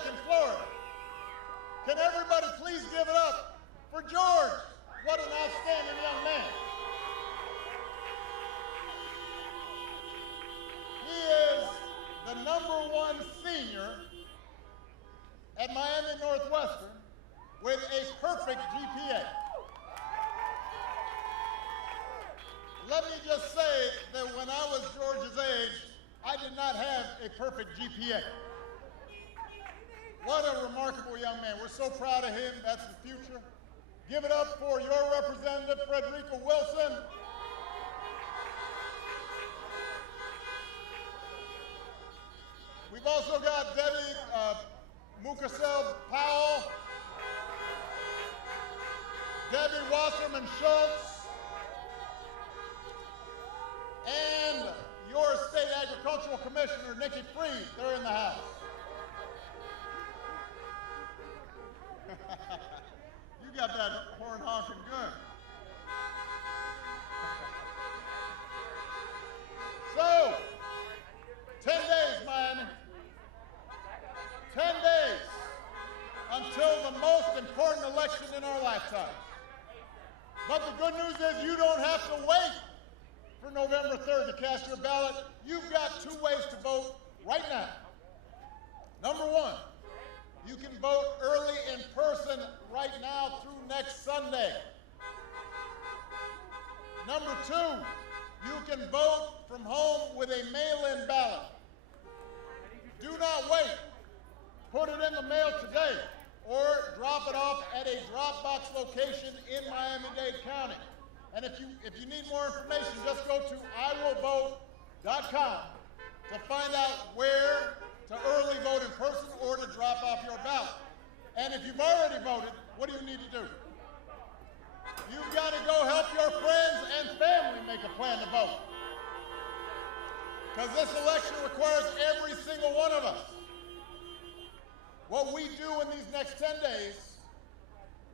back in Florida. Can everybody please give it up for George? What an outstanding young man. He is the #1 senior at Miami Northwestern with a perfect GPA. Let me just say that when I was George's age, I did not have a perfect GPA. What a remarkable young man. We're so proud of him. That's the future. Give it up for your representative, Frederica Wilson. We've also got Debbie Mukasel Powell, Debbie Wasserman Schultz, and your state agricultural commissioner, Nikki Freed. They're in the house. You got that horn honking good. So, 10 days, Miami. 10 days until the most important election in our lifetime. But the good news is you don't have to wait for November 3rd to cast your ballot. You've got 2 ways to vote right now. Number 1, you can vote early in person right now through next Sunday. Number 2, you can vote from home with a mail-in ballot. Do not wait. Put it in the mail today or drop it off at a drop-box location in Miami-Dade County. And if you need more information, just go to iwillvote.com to find out where to early vote in person or to drop off your ballot. And if you've already voted, what do you need to do? You've got to go help your friends and family make a plan to vote. Because this election requires every single one of us. What we do in these next 10 days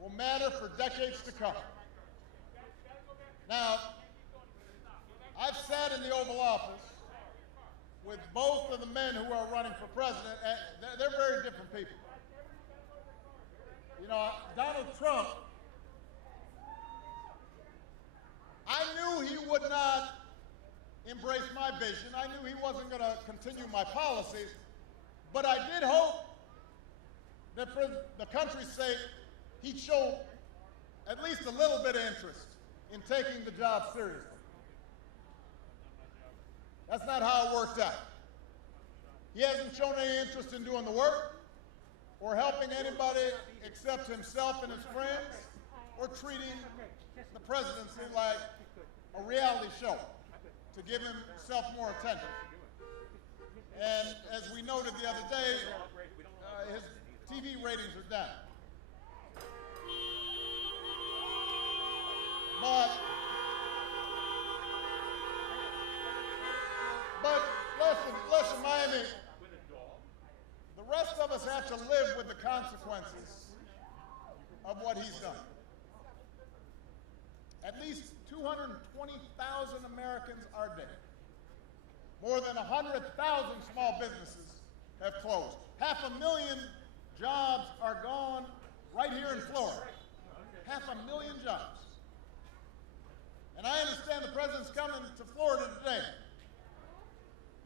will matter for decades to come. Now, I've sat in the Oval Office with both of the men who are running for president, and they're very different people. You know, Donald Trump, I knew he would not embrace my vision. I knew he wasn't going to continue my policies, but I did hope that for the country's sake, he'd show at least a little bit of interest in taking the job seriously. That's not how it worked out. He hasn't shown any interest in doing the work or helping anybody except himself and his friends or treating the presidency like a reality show to give himself more attention. And as we noted the other day, his TV ratings are down. But listen, Miami, the rest of us have to live with the consequences of what he's done. At least 220,000 Americans are dead. More than 100,000 small businesses have closed. 500,000 jobs are gone right here in Florida. 500,000 jobs. And I understand the president's coming to Florida today.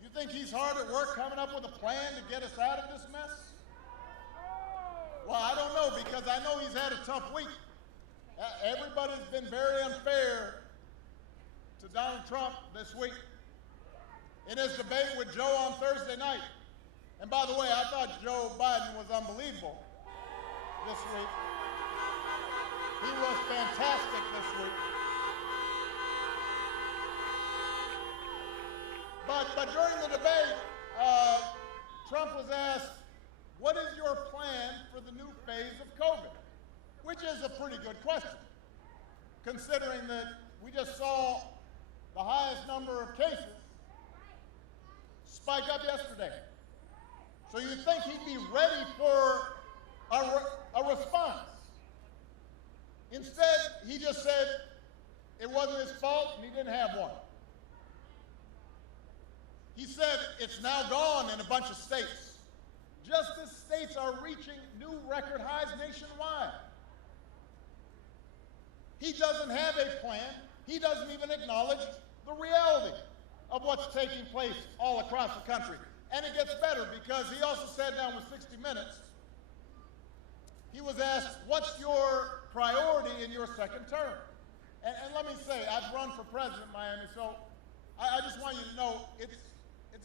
You think he's hard at work coming up with a plan to get us out of this mess? Well, I don't know, because I know he's had a tough week. Everybody's been very unfair to Donald Trump this week. In his debate with Joe on Thursday night, and by the way, I thought Joe Biden was unbelievable this week. He was fantastic this week. But during the debate, Trump was asked, what is your plan for the new phase of COVID? Which is a pretty good question, considering that we just saw the highest number of cases spike up yesterday. So you'd think he'd be ready for a response. Instead, he just said it wasn't his fault and he didn't have one. He said it's now gone in a bunch of states. Justice states are reaching new record highs nationwide. He doesn't have a plan. He doesn't even acknowledge the reality of what's taking place all across the country. And it gets better because he also sat down with 60 Minutes. He was asked, what's your priority in your second term? And let me say, I've run for president in Miami, so I just want you to know it's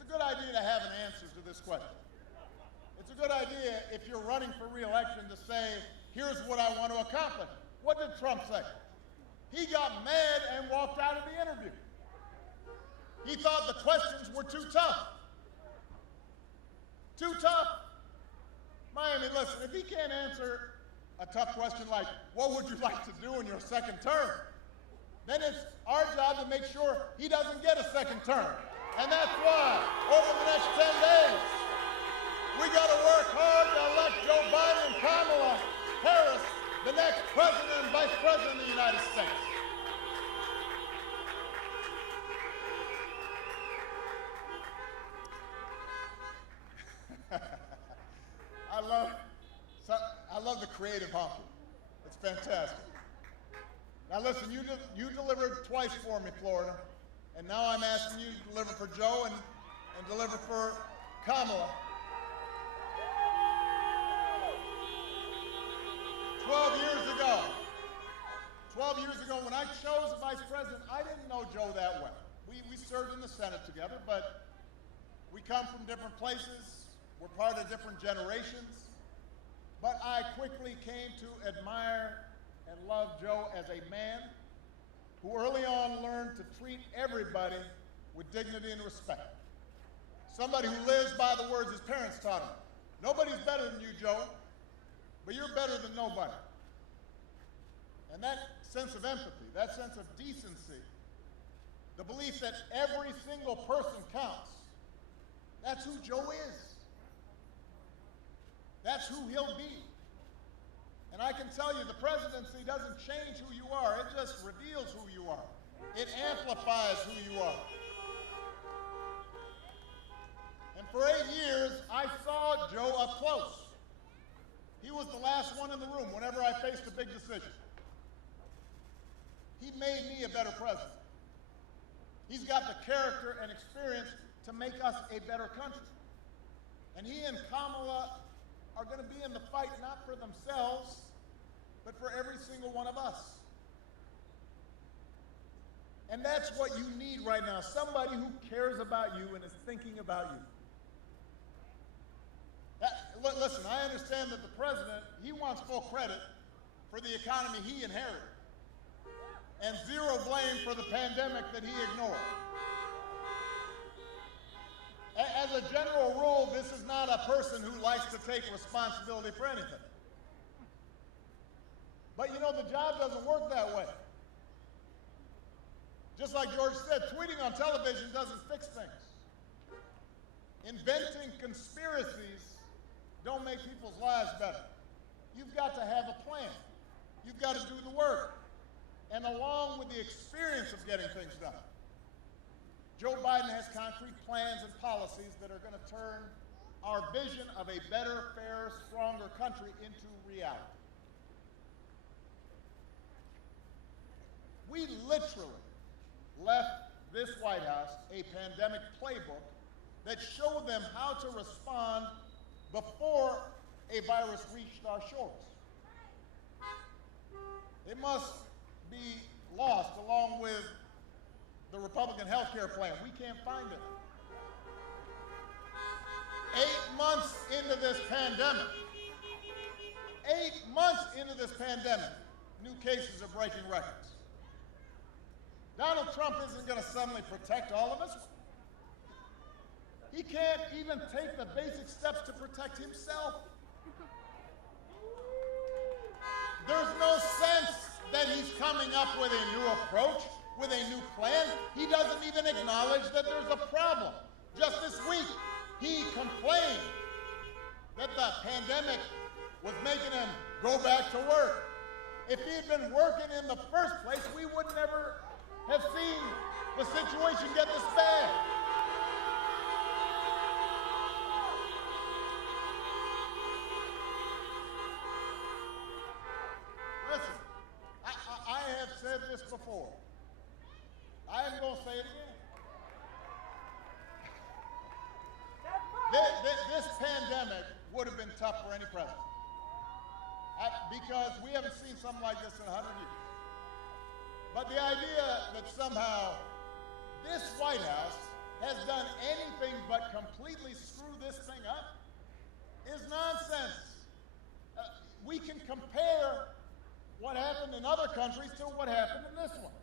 a good idea to have an answer to this question. It's a good idea if you're running for re-election to say, here's what I want to accomplish. What did Trump say? He got mad and walked out of the interview. He thought the questions were too tough. Too tough. Miami, listen, if he can't answer a tough question like, what would you like to do in your second term? Then it's our job to make sure he doesn't get a second term. And that's why, over the next 10 days, we got to work hard to elect Joe Biden and Kamala Harris, the next president and vice president of the United States. I love the creative honking. It's fantastic. Now listen, you delivered twice for me, Florida, and now I'm asking you to deliver for Joe and deliver for Kamala. 12 years ago, when I chose a vice president, I didn't know Joe that well. We served in the Senate together, but we come from different places. We're part of different generations. But I quickly came to admire and love Joe as a man who early on learned to treat everybody with dignity and respect. Somebody who lives by the words his parents taught him. Nobody's better than you, Joe, but you're better than nobody. And that sense of empathy, that sense of decency, the belief that every single person counts, that's who Joe is. That's who he'll be. And I can tell you, the presidency doesn't change who you are, it just reveals who you are. It amplifies who you are. And for 8 years, I saw Joe up close. He was the last one in the room whenever I faced a big decision. He made me a better president. He's got the character and experience to make us a better country. And he and Kamala are going to be in the fight not for themselves, but for every single one of us. And that's what you need right now, somebody who cares about you and is thinking about you. Listen, I understand that the president, he wants full credit for the economy he inherited and zero blame for the pandemic that he ignored. As a general rule, this is not a person who likes to take responsibility for anything. But you know, the job doesn't work that way. Just like George said, tweeting on television doesn't fix things. Inventing conspiracies don't make people's lives better. You've got to have a plan. You've got to do the work. And along with the experience of getting things done, Joe Biden has concrete plans and policies that are going to turn our vision of a better, fairer, stronger country into reality. We literally left this White House a pandemic playbook that showed them how to respond before a virus reached our shores. It must be lost along with the Republican health care plan. We can't find it. 8 months into this pandemic, 8 months into this pandemic, new cases are breaking records. Donald Trump isn't going to suddenly protect all of us. He can't even take the basic steps to protect himself. There's no sense that he's coming up with a new approach, with a new plan. He doesn't even acknowledge that there's a problem. Just this week, he complained that the pandemic was making him go back to work. If he had been working in the first place, we would never have seen the situation get this bad. said this before. I am going to say it again. This pandemic would have been tough for any president because we haven't seen something like this in 100 years. But the idea that somehow this White House has done anything but completely screw this thing up is nonsense. We can compare what happened in other countries to what happened in this one.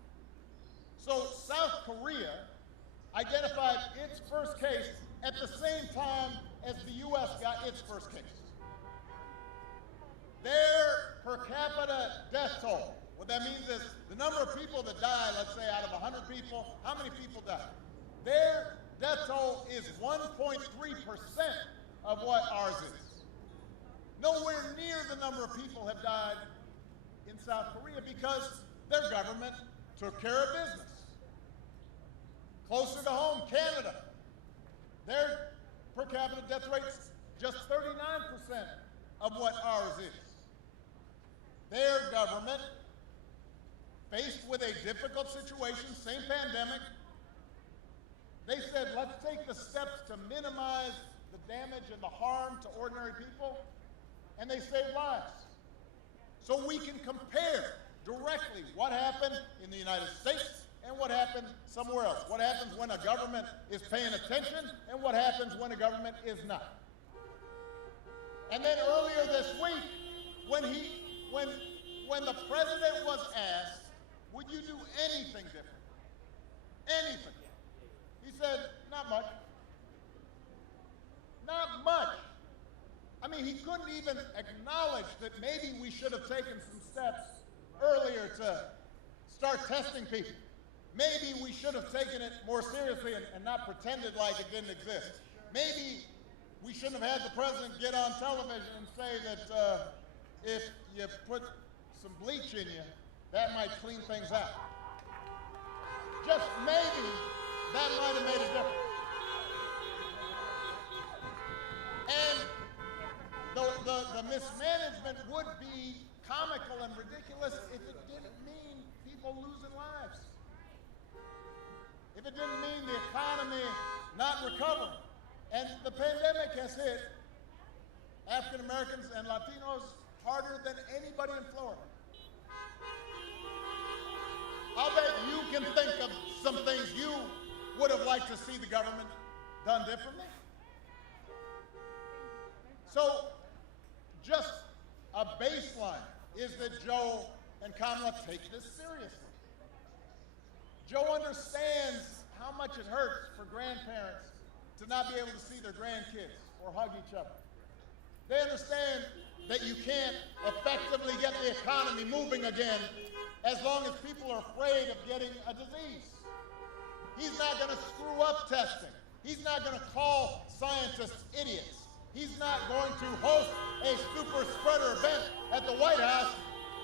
So South Korea identified its first case at the same time as the U.S. got its first case. Their per capita death toll, what that means is the number of people that die, let's say out of 100 people, how many people die? Their death toll is 1.3% of what ours is. Nowhere near the number of people have died in South Korea because their government took care of business. Closer to home, Canada, their per capita death rate's just 39% of what ours is. Their government, faced with a difficult situation, same pandemic, they said, let's take the steps to minimize the damage and the harm to ordinary people, and they saved lives. So we can compare directly what happened in the United States and what happened somewhere else. What happens when a government is paying attention and what happens when a government is not. And then earlier this week, when the president was asked, would you do anything different? Anything. He said, not much. Not much. I mean, he couldn't even acknowledge that maybe we should have taken some steps earlier to start testing people. Maybe we should have taken it more seriously and not pretended like it didn't exist. Maybe we shouldn't have had the president get on television and say that if you put some bleach in you, that might clean things out. Just maybe that might have made a difference. And the mismanagement would be comical and ridiculous if it didn't mean people losing lives. If it didn't mean the economy not recovering. And the pandemic has hit African Americans and Latinos harder than anybody in Florida. I'll bet you can think of some things you would have liked to see the government done differently. So just a baseline is that Joe and Kamala take this seriously. Joe understands how much it hurts for grandparents to not be able to see their grandkids or hug each other. They understand that you can't effectively get the economy moving again as long as people are afraid of getting a disease. He's not going to screw up testing. He's not going to call scientists idiots. He's not going to host a super spreader event at the White House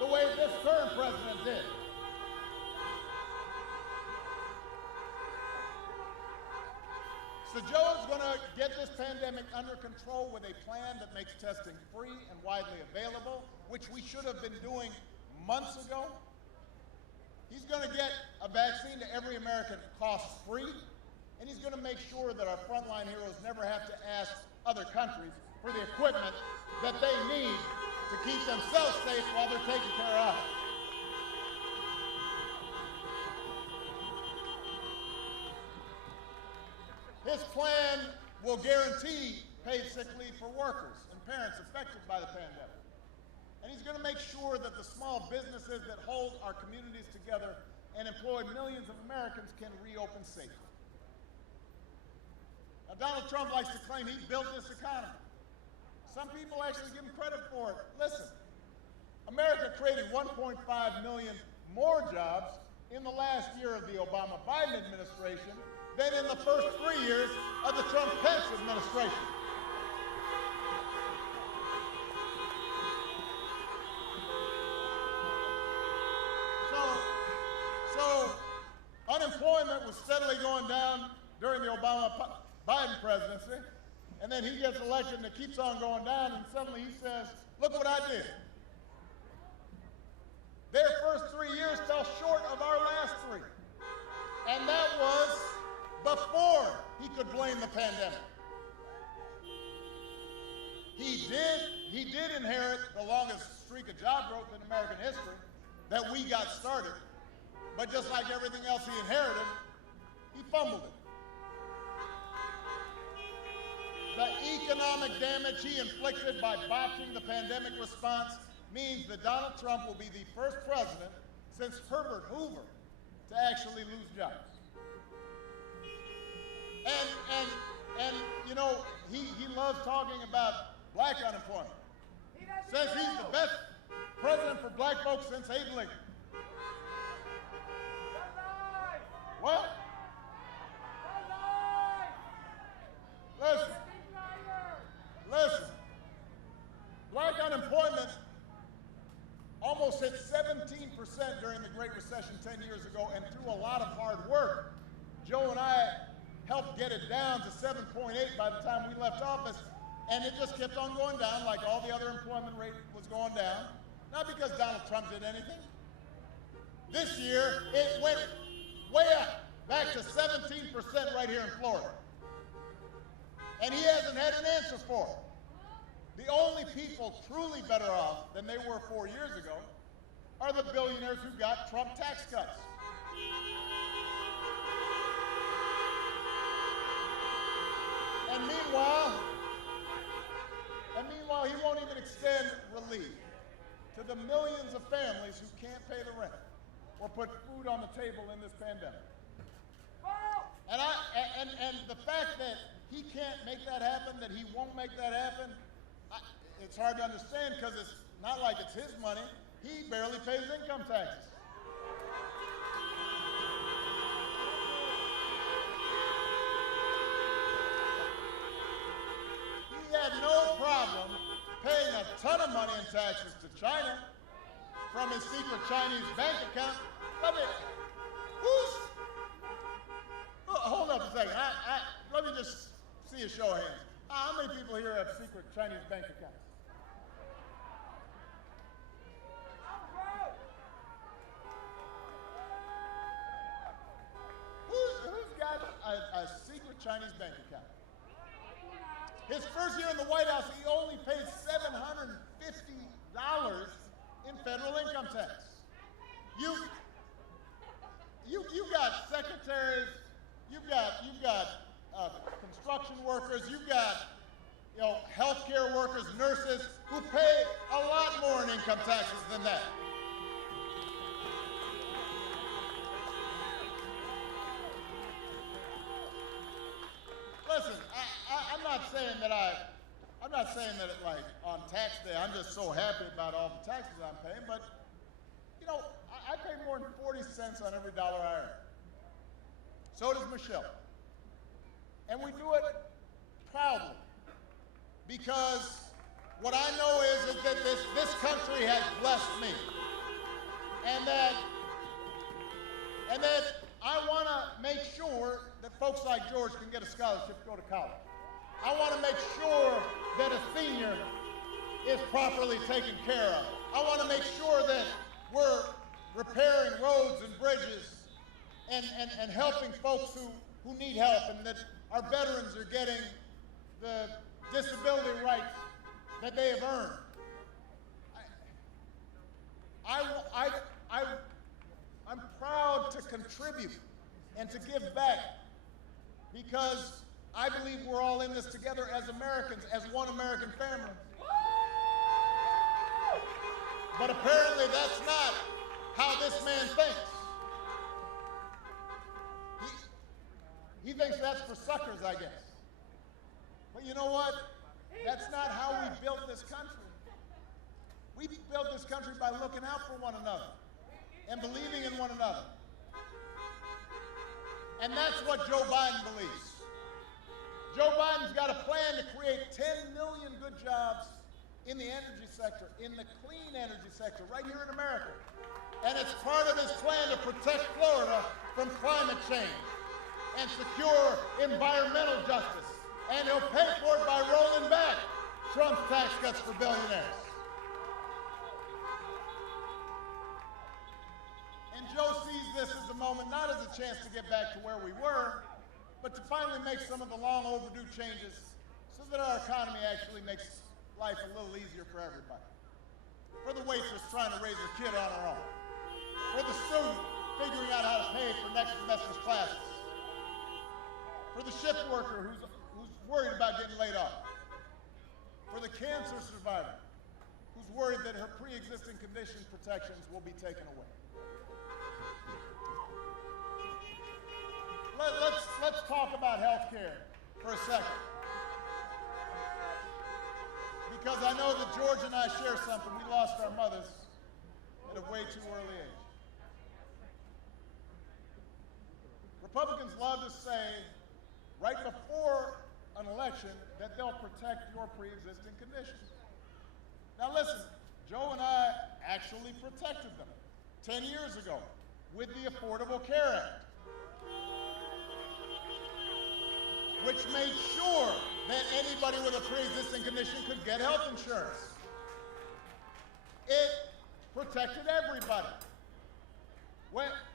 the way this current president did. So Joe's going to get this pandemic under control with a plan that makes testing free and widely available, which we should have been doing months ago. He's going to get a vaccine to every American cost-free, and he's going to make sure that our frontline heroes never have to ask other countries for the equipment that they need to keep themselves safe while they're taking care of us. His plan will guarantee paid sick leave for workers and parents affected by the pandemic. And he's going to make sure that the small businesses that hold our communities together and employ millions of Americans can reopen safely. Now, Donald Trump likes to claim he built this economy. Some people actually give him credit for it. Listen, America created 1.5 million more jobs in the last year of the Obama-Biden administration than in the first 3 years of the Trump-Pence administration. So unemployment was steadily going down during the Obama-Biden presidency, and then he gets elected and it keeps on going down, and suddenly he says, look what I did. Their first 3 years fell short of our last 3. And that was before he could blame the pandemic. He did inherit the longest streak of job growth in American history that we got started. But just like everything else he inherited, he fumbled it. The economic damage he inflicted by botching the pandemic response means that Donald Trump will be the first president since Herbert Hoover to actually lose jobs. And you know, he loves talking about black unemployment. Says he's the best president for black folks since Abe Lincoln. What? Listen. Black unemployment almost hit 17% during the Great Recession 10 years ago, and through a lot of hard work, Joe and I helped get it down to 7.8 by the time we left office, and it just kept on going down like all the other employment rate was going down. Not because Donald Trump did anything. This year, it went way up, back to 17% right here in Florida. And he hasn't had an answer for it. The only people truly better off than they were 4 years ago are the billionaires who got Trump tax cuts. And meanwhile, he won't even extend relief to the millions of families who can't pay the rent or put food on the table in this pandemic. And the fact that he can't make that happen, that he won't make that happen, it's hard to understand because it's not like it's his money. He barely pays income taxes. He had no problem paying a ton of money in taxes to China from his secret Chinese bank account. Hold up a second. Let me just see a show of hands. How many people here have secret Chinese bank accounts? Who's got a secret Chinese bank account? His first year in the White House, he only paid $750 in federal income tax. You got secretaries, you've got construction workers, you've got healthcare workers, nurses who pay a lot more in income taxes than that. Listen, I'm not saying that like on tax day I'm just so happy about all the taxes I'm paying, but I pay more than 40 cents on every dollar I earn. So does Michelle. And we do it proudly because what I know is that this country has blessed me, and that I want to make sure that folks like George can get a scholarship to go to college. I want to make sure that a senior is properly taken care of. I want to make sure that we're repairing roads and bridges and helping folks who need help, and that our veterans are getting the disability rights that they have earned. I'm proud to contribute and to give back because I believe we're all in this together as Americans, as one American family. But apparently that's not how this man thinks. He thinks that's for suckers, I guess. But you know what? That's not how we built this country. We built this country by looking out for one another and believing in one another. And that's what Joe Biden believes. Joe Biden's got a plan to create 10 million good jobs in the energy sector, in the clean energy sector, right here in America. And it's part of his plan to protect Florida from climate change and secure environmental justice. And he'll pay for it by rolling back Trump's tax cuts for billionaires. this as a moment not as a chance to get back to where we were, but to finally make some of the long overdue changes so that our economy actually makes life a little easier for everybody. For the waitress trying to raise a kid on her own. For the student figuring out how to pay for next semester's classes. For the shift worker who's worried about getting laid off. For the cancer survivor who's worried that her pre-existing condition protections will be taken away. Let's talk about health care for a second. Because I know that George and I share something. We lost our mothers at a way too early age. Republicans love to say, right before an election, that they'll protect your pre-existing conditions. Now listen, Joe and I actually protected them 10 years ago with the Affordable Care Act, which made sure that anybody with a pre-existing condition could get health insurance. It protected everybody.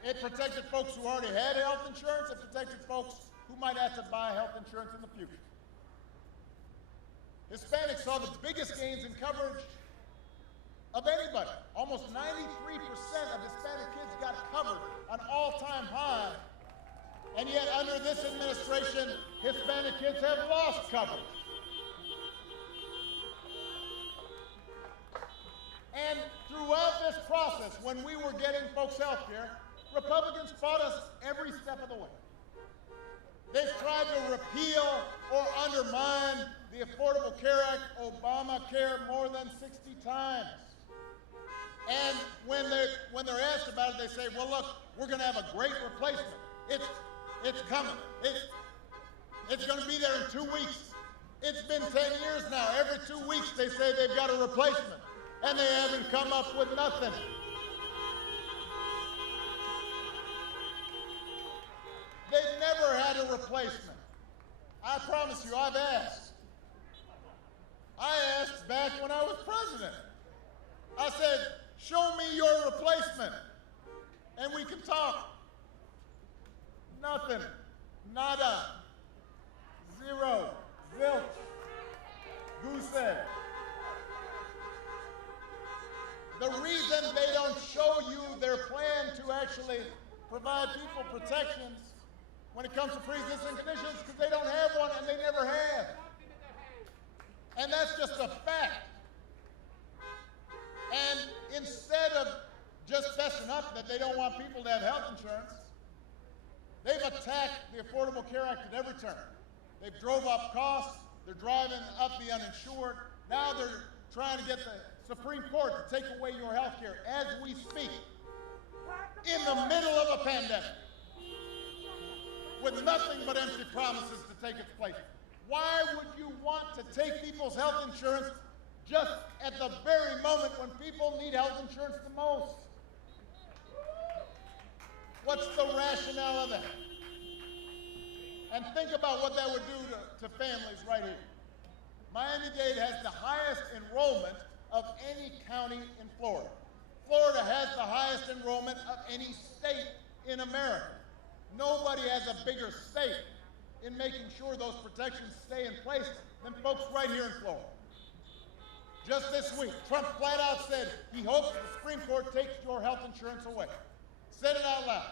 It protected folks who already had health insurance. It protected folks who might have to buy health insurance in the future. Hispanics saw the biggest gains in coverage of anybody. Almost 93% of Hispanic kids got covered, an all-time high. And yet, under this administration, Hispanic kids have lost coverage. And throughout this process, when we were getting folks health care, Republicans fought us every step of the way. They've tried to repeal or undermine the Affordable Care Act, Obamacare, more than 60 times. And when they're asked about it, they say, well, look, we're going to have a great replacement. It's coming. It's going to be there in 2 weeks. It's been 10 years now. Every 2 weeks they say they've got a replacement, and they haven't come up with nothing. They've never had a replacement. I promise you, I've asked. I asked back when I was president. I said, show me your replacement, and we can talk. Nothing. Nada. Zero. Zilch. Goose egg. The reason they don't show you their plan to actually provide people protections when it comes to pre-existing conditions is because they don't have one and they never have. And that's just a fact. And instead of just fessing up that they don't want people to have health insurance, they've attacked the Affordable Care Act at every turn. They've drove up costs. They're driving up the uninsured. Now they're trying to get the Supreme Court to take away your health care as we speak, in the middle of a pandemic, with nothing but empty promises to take its place. Why would you want to take people's health insurance just at the very moment when people need health insurance the most? What's the rationale of that? And think about what that would do to families right here. Miami-Dade has the highest enrollment of any county in Florida. Florida has the highest enrollment of any state in America. Nobody has a bigger stake in making sure those protections stay in place than folks right here in Florida. Just this week, Trump flat out said he hopes the Supreme Court takes your health insurance away. Said it out loud.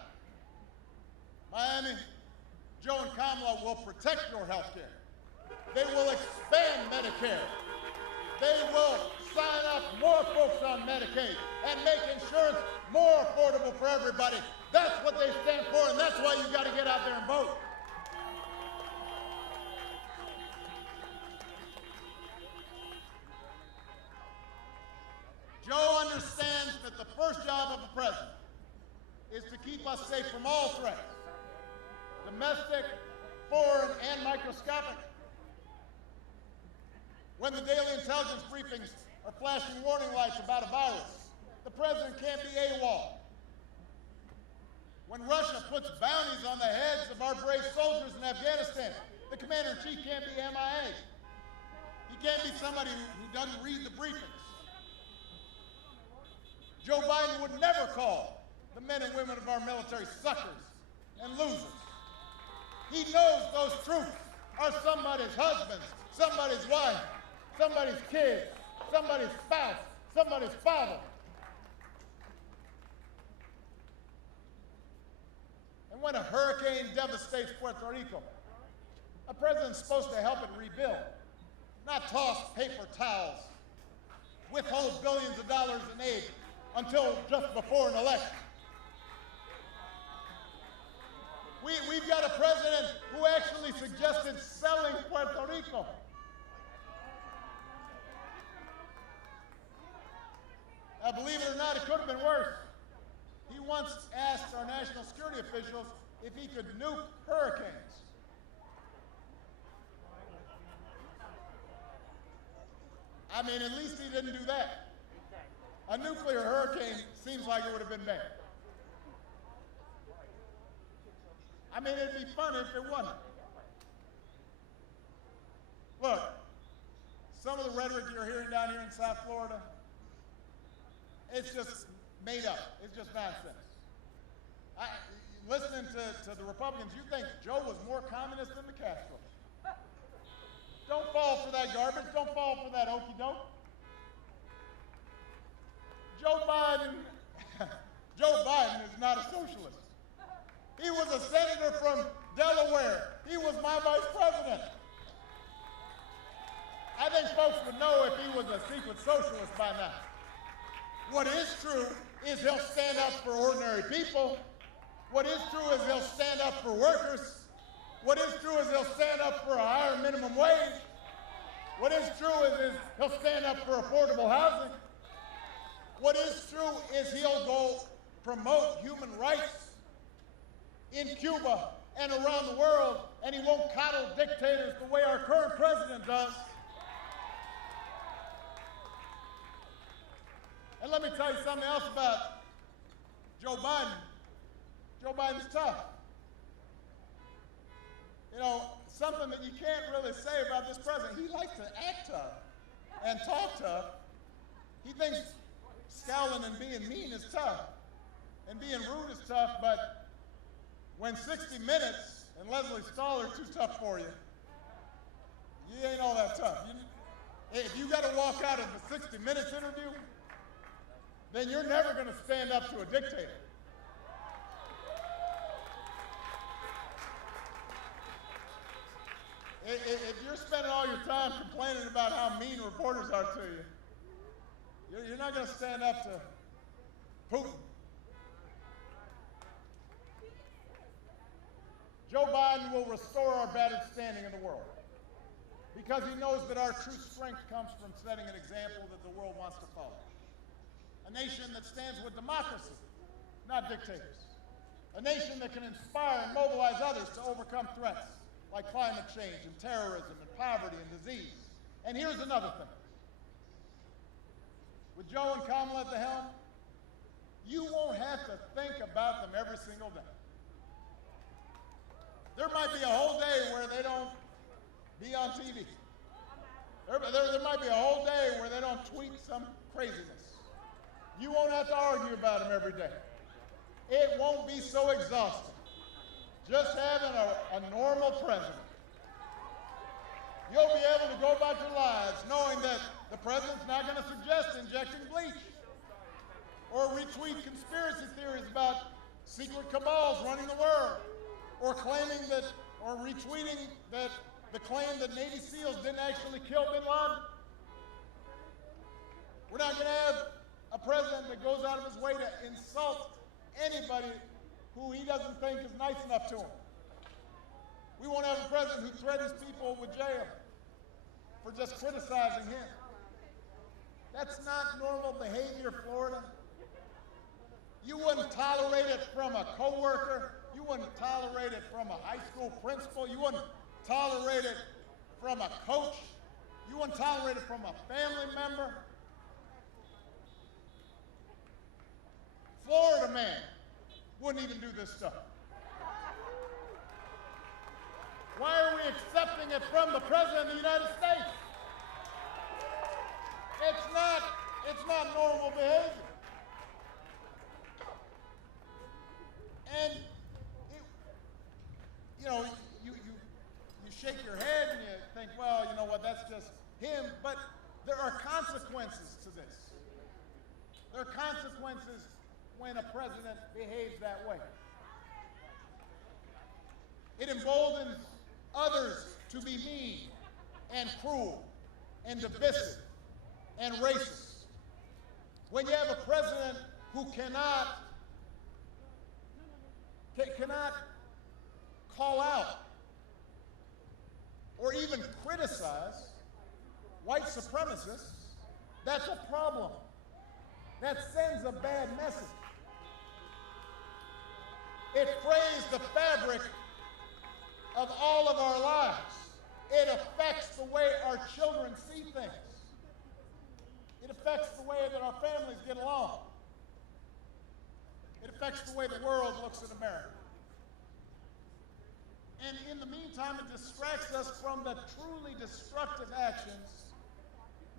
Miami, Joe and Kamala will protect your health care. They will expand Medicare. They will sign up more folks on Medicaid and make insurance more affordable for everybody. That's what they stand for, and that's why you've got to get out there and vote. Joe understands that the first job of a president is to keep us safe from all threats, domestic, foreign, and microscopic. When the daily intelligence briefings are flashing warning lights about a virus, the president can't be AWOL. When Russia puts bounties on the heads of our brave soldiers in Afghanistan, the commander-in-chief can't be MIA. He can't be somebody who doesn't read the briefings. Joe Biden would never call the men and women of our military suckers and losers. He knows those troops are somebody's husbands, somebody's wife, somebody's kid, somebody's spouse, somebody's father. And when a hurricane devastates Puerto Rico, a president's supposed to help it rebuild, not toss paper towels, withhold billions of dollars in aid until just before an election. We've got a president who actually suggested selling Puerto Rico. Now, believe it or not, it could have been worse. He once asked our national security officials if he could nuke hurricanes. I mean, at least he didn't do that. A nuclear hurricane seems like it would have been bad. I mean, it'd be fun if it wasn't. Look, some of the rhetoric you're hearing down here in South Florida, it's just made up. It's just nonsense. Listening to the Republicans, you think Joe was more communist than the Castros. Don't fall for that garbage. Don't fall for that okey doke. Joe Biden is not a socialist. He was a senator from Delaware. He was my vice president. I think folks would know if he was a secret socialist by now. What is true is he'll stand up for ordinary people. What is true is he'll stand up for workers. What is true is he'll stand up for a higher minimum wage. What is true is he'll stand up for affordable housing. What is true is he'll go promote human rights in Cuba and around the world, and he won't coddle dictators the way our current president does. And let me tell you something else about Joe Biden. Joe Biden's tough. You know, something that you can't really say about this president, he likes to act tough and talk tough. He thinks scowling and being mean is tough, and being rude is tough, but when 60 Minutes and Leslie Stahl are too tough for you, you ain't all that tough. If you got to walk out of the 60 Minutes interview, then you're never going to stand up to a dictator. If you're spending all your time complaining about how mean reporters are to you, you're not going to stand up to Putin. Joe Biden will restore our battered standing in the world because he knows that our true strength comes from setting an example that the world wants to follow. A nation that stands with democracy, not dictators. A nation that can inspire and mobilize others to overcome threats like climate change and terrorism and poverty and disease. And here's another thing. With Joe and Kamala at the helm, you won't have to think about them every single day. There might be a whole day where they don't be on TV. There might be a whole day where they don't tweet some craziness. You won't have to argue about them every day. It won't be so exhausting. Just having a normal president. You'll be able to go about your lives knowing that the president's not going to suggest injecting bleach or retweet conspiracy theories about secret cabals running the world or claiming that, or retweeting that the claim that Navy SEALs didn't actually kill bin Laden. We're not going to have a president that goes out of his way to insult anybody who he doesn't think is nice enough to him. We won't have a president who threatens people with jail for just criticizing him. That's not normal behavior, Florida. You wouldn't tolerate it from a coworker. You wouldn't tolerate it from a high school principal. You wouldn't tolerate it from a coach. You wouldn't tolerate it from a family member. Florida man wouldn't even do this stuff. Why are we accepting it from the President of the United States? It's not normal behavior. him, but there are consequences to this. There are consequences when a president behaves that way. It emboldens others to be mean and cruel and divisive and racist. When you have a president who cannot call out or even criticize white supremacists, that's a problem. That sends a bad message. It frays the fabric of all of our lives. It affects the way our children see things. It affects the way that our families get along. It affects the way the world looks at America. And in the meantime, it distracts us from the truly destructive actions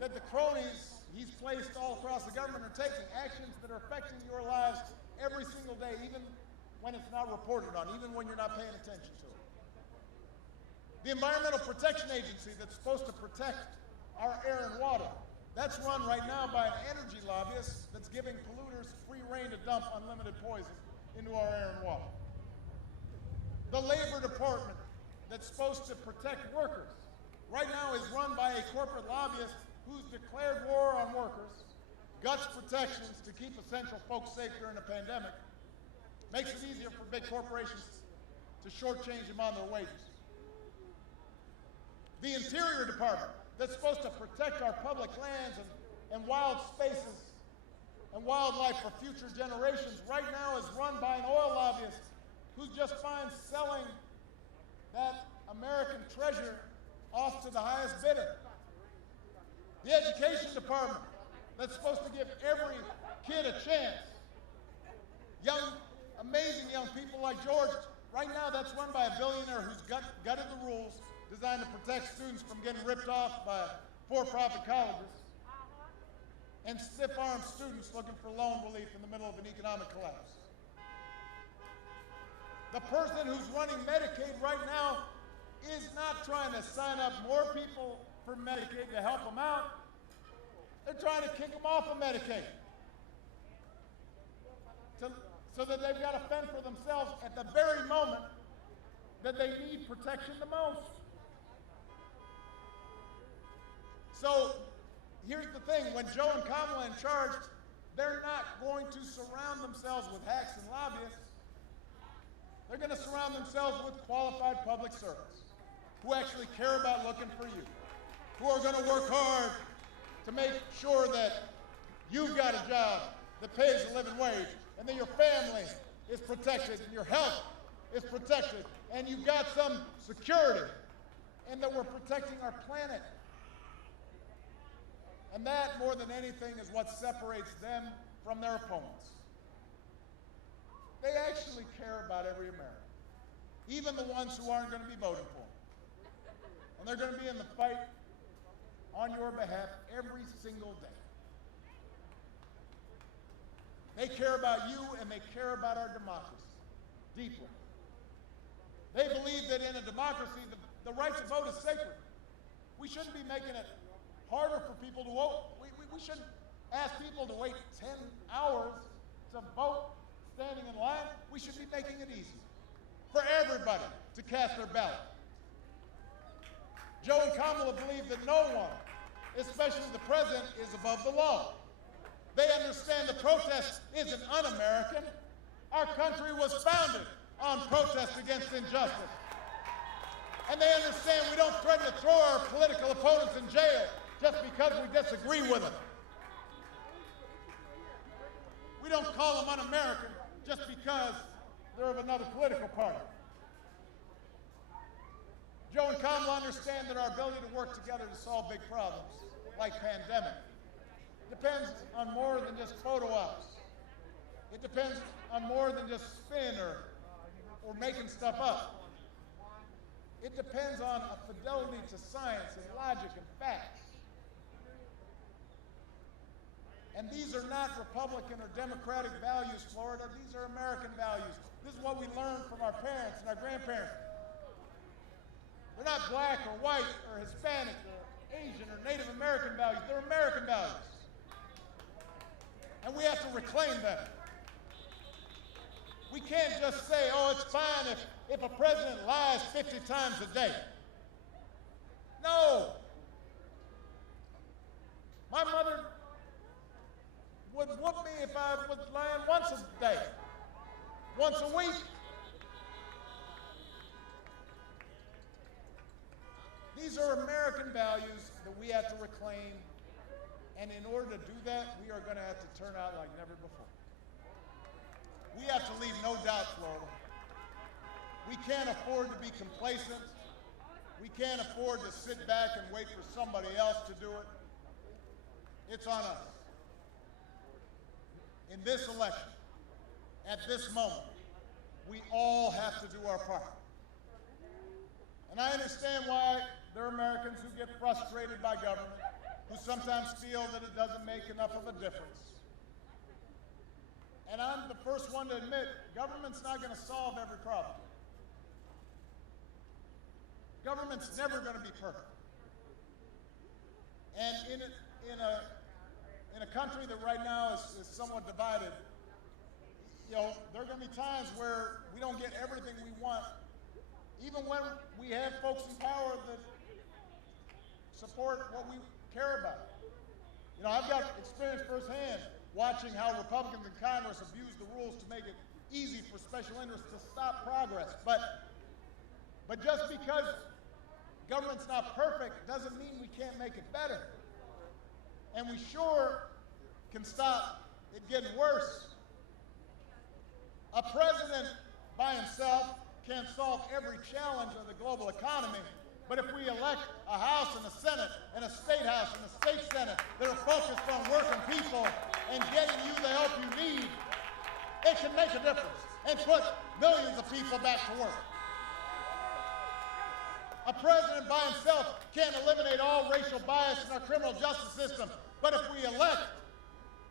that the cronies he's placed all across the government are taking, actions that are affecting your lives every single day, even when it's not reported on, even when you're not paying attention to it. The Environmental Protection Agency that's supposed to protect our air and water, that's run right now by an energy lobbyist that's giving polluters free rein to dump unlimited poison into our air and water. The Labor Department that's supposed to protect workers right now is run by a corporate lobbyist who's declared war on workers, guts protections to keep essential folks safe during a pandemic, makes it easier for big corporations to shortchange them on their wages. The Interior Department that's supposed to protect our public lands and wild spaces and wildlife for future generations right now is run by an oil lobbyist who's just fine selling that American treasure off to the highest bidder. The Education Department that's supposed to give every kid a chance. Young, amazing young people like George, right now that's run by a billionaire who's gutted the rules designed to protect students from getting ripped off by for-profit colleges and stiff-armed students looking for loan relief in the middle of an economic collapse. The person who's running Medicaid right now is not trying to sign up more people for Medicaid to help them out. They're trying to kick them off of Medicaid so that they've got to fend for themselves at the very moment that they need protection the most. So here's the thing, when Joe and Kamala in charge, they're not going to surround themselves with hacks and lobbyists. They're going to surround themselves with qualified public servants who actually care about looking for you, who are going to work hard to make sure that you've got a job that pays a living wage, and that your family is protected, and your health is protected, and you've got some security, and that we're protecting our planet. And that, more than anything, is what separates them from their opponents. They actually care about every American, even the ones who aren't going to be voting for them. And they're going to be in the fight on your behalf every single day. They care about you, and they care about our democracy deeply. They believe that in a democracy, the right to vote is sacred. We shouldn't be making it harder for people to vote. We shouldn't ask people to wait 10 hours to vote standing in line. We should be making it easy for everybody to cast their ballot. Joe and Kamala believe that no one, especially the president, is above the law. They understand the protest isn't un-American. Our country was founded on protest against injustice. And they understand we don't threaten to throw our political opponents in jail just because we disagree with them. We don't call them un-American just because they're of another political party. Joe and Kamala understand that our ability to work together to solve big problems, like pandemic, depends on more than just photo ops. It depends on more than just spin or making stuff up. It depends on a fidelity to science and logic and facts. And these are not Republican or Democratic values, Florida. These are American values. This is what we learned from our parents and our grandparents. They're not black or white or Hispanic or Asian or Native American values. They're American values. And we have to reclaim them. We can't just say, oh, it's fine if a president lies 50 times a day. No. My mother would whoop me if I was lying once a day, once a week. These are American values that we have to reclaim, and in order to do that, we are going to have to turn out like never before. We have to leave no doubt, Florida. We can't afford to be complacent. We can't afford to sit back and wait for somebody else to do it. It's on us. In this election, at this moment, we all have to do our part. And I understand why there are Americans who get frustrated by government, who sometimes feel that it doesn't make enough of a difference. And I'm the first one to admit, government's not going to solve every problem. Government's never going to be perfect. And in a country that right now is somewhat divided, you know, there are going to be times where we don't get everything we want, even when we have folks in power that support what we care about. You know, I've got experience firsthand watching how Republicans in Congress abuse the rules to make it easy for special interests to stop progress. But just because government's not perfect doesn't mean we can't make it better. And we sure can stop it getting worse. A president by himself can't solve every challenge of the global economy, but if we elect a House and a Senate and a State House and a State Senate that are focused on working people and getting you the help you need, it can make a difference and put millions of people back to work. A president by himself can't eliminate all racial bias in our criminal justice system, but if we elect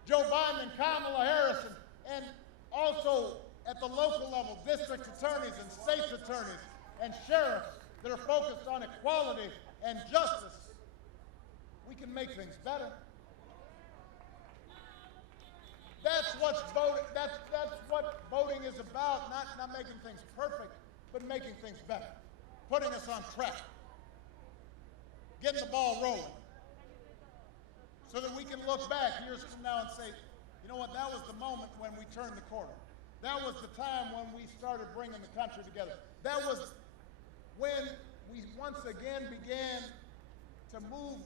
Joe Biden and Kamala Harris and also at the local level, district attorneys and state attorneys and sheriffs that are focused on equality and justice, we can make things better. That's what voting is about, not making things perfect, but making things better, putting us on track, getting the ball rolling, so that we can look back years from now and say, you know what, that was the moment when we turned the corner. That was the time when we started bringing the country together. That was when we once again began to move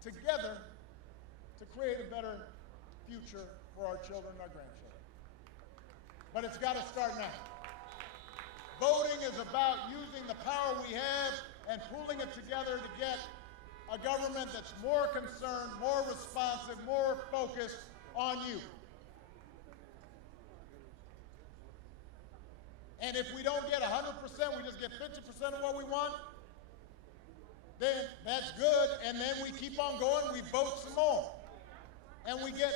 together to create a better future for our children and our grandchildren. But it's got to start now. Voting is about using the power we have and pooling it together to get a government that's more concerned, more responsive, more focused on you. And if we don't get 100%, we just get 50% of what we want, then that's good, and then we keep on going, we vote some more. And we get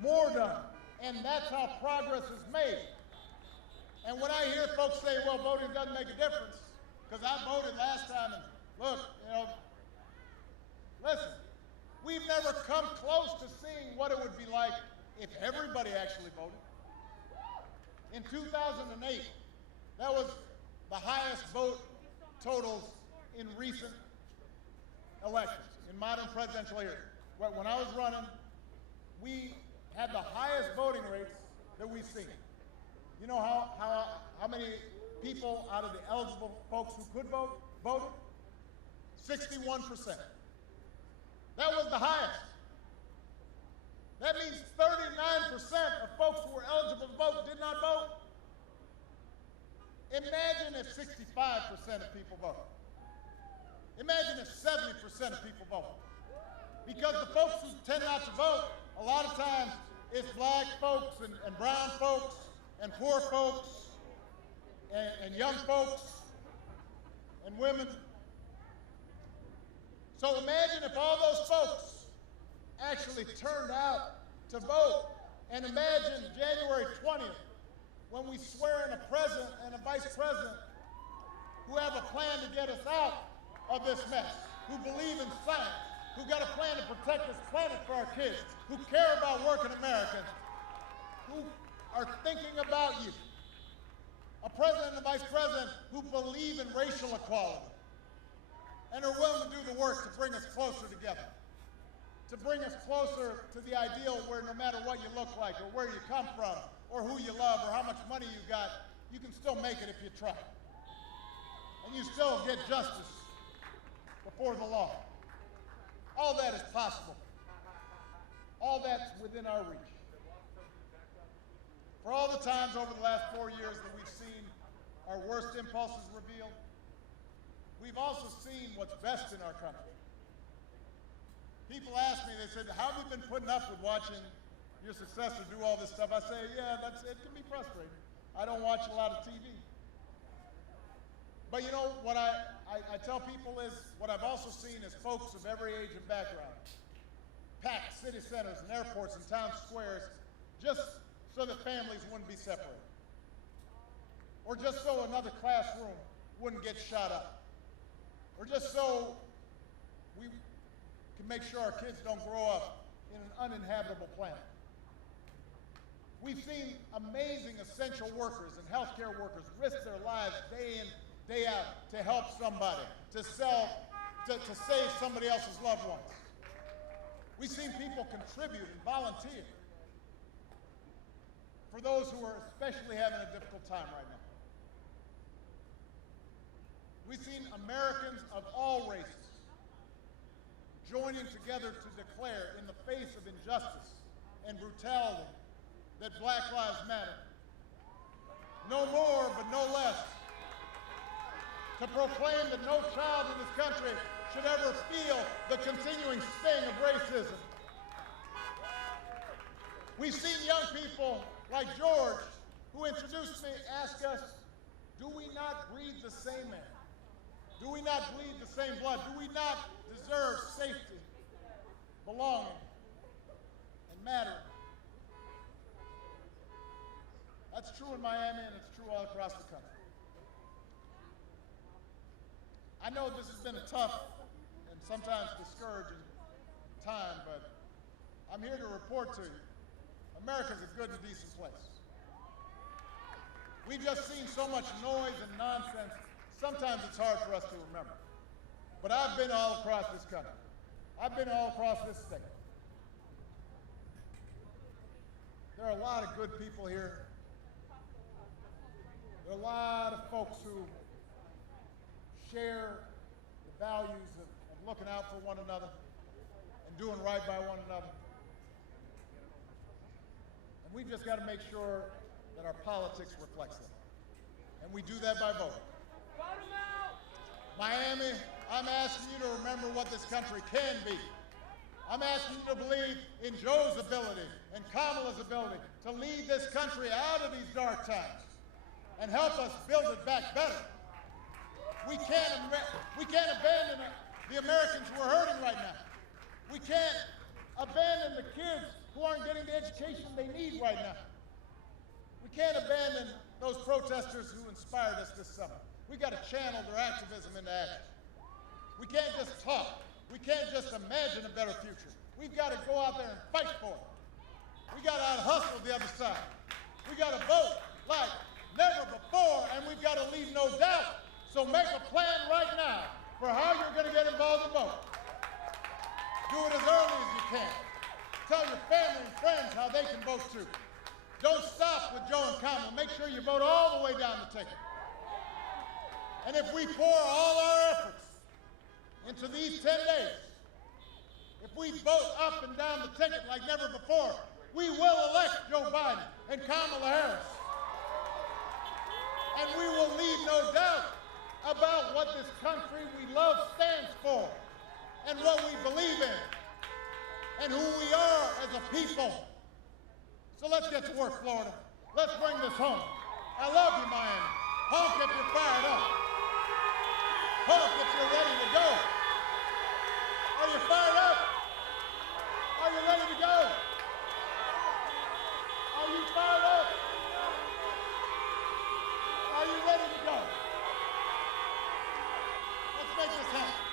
more done. And that's how progress is made. And when I hear folks say, well, voting doesn't make a difference, because I voted last time, and look, you know, listen, we've never come close to seeing what it would be like if everybody actually voted. In 2008, that was the highest vote totals in recent elections, in modern presidential era. When I was running, we had the highest voting rates that we've seen. You know how many people out of the eligible folks who could vote voted? 61%. That was the highest. That means 39% of folks who were eligible to vote did not vote. Imagine if 65% of people voted. Imagine if 70% of people voted. Because the folks who tend not to vote, a lot of times it's black folks and brown folks and poor folks and young folks and women. So imagine if all those folks actually turned out to vote. And imagine January 20th, when we swear in a president and a vice president who have a plan to get us out of this mess, who believe in science, who got a plan to protect this planet for our kids, who care about working Americans, who are thinking about you. A president and a vice president who believe in racial equality and are willing to do the work to bring us closer together, to bring us closer to the ideal where no matter what you look like or where you come from or who you love or how much money you got, you can still make it if you try. And you still get justice before the law. All that is possible. All that's within our reach. For all the times over the last 4 years that we've seen our worst impulses revealed, we've also seen what's best in our country. People ask me, they said, how have you been putting up with watching your successor do all this stuff? I say, yeah, it can be frustrating. I don't watch a lot of TV. But you know, what I tell people is, what I've also seen is folks of every age and background, packed city centers and airports and town squares, just so that families wouldn't be separated. Or just so another classroom wouldn't get shot up. Or just so we can make sure our kids don't grow up in an uninhabitable planet. We've seen amazing essential workers and healthcare workers risk their lives day in, day out to help somebody, to save somebody else's loved ones. We've seen people contribute and volunteer for those who are especially having a difficult time right now. We've seen Americans of all races joining together to declare in the face of injustice and brutality that Black Lives Matter. No more, but no less. To proclaim that no child in this country should ever feel the continuing sting of racism. We've seen young people like George, who introduced me, ask us, do we not breathe the same air? Do we not bleed the same blood? Do we not deserve safety, belonging, and mattering? That's true in Miami, and it's true all across the country. I know this has been a tough and sometimes discouraging time, but I'm here to report to you, America's a good and decent place. We've just seen so much noise and nonsense, sometimes it's hard for us to remember. But I've been all across this country. I've been all across this state. There are a lot of good people here. There are a lot of folks who share the values of looking out for one another and doing right by one another. And we've just got to make sure that our politics reflects that. And we do that by voting. Miami, I'm asking you to remember what this country can be. I'm asking you to believe in Joe's ability and Kamala's ability to lead this country out of these dark times and help us build it back better. We can't abandon the Americans who are hurting right now. We can't abandon the kids who aren't getting the education they need right now. We can't abandon those protesters who inspired us this summer. We've got to channel their activism into action. We can't just talk. We can't just imagine a better future. We've got to go out there and fight for it. We got to out-hustle the other side. We got to vote like never before, and we've got to leave no doubt. So make a plan right now for how you're going to get involved in voting. Do it as early as you can. Tell your family and friends how they can vote too. Don't stop with Joe and Kamala. Make sure you vote all the way down the ticket. And if we pour all our efforts into these 10 days, if we vote up and down the ticket like never before, we will elect Joe Biden and Kamala Harris. And we will leave no doubt about what this country we love stands for and what we believe in and who we are as a people. So let's get to work, Florida. Let's bring this home. I love you, Miami. Honk if you're fired up. Honk if you're ready to go. Are you fired up? Are you ready to go? Are you fired up? Are you ready to go? Let's make this happen.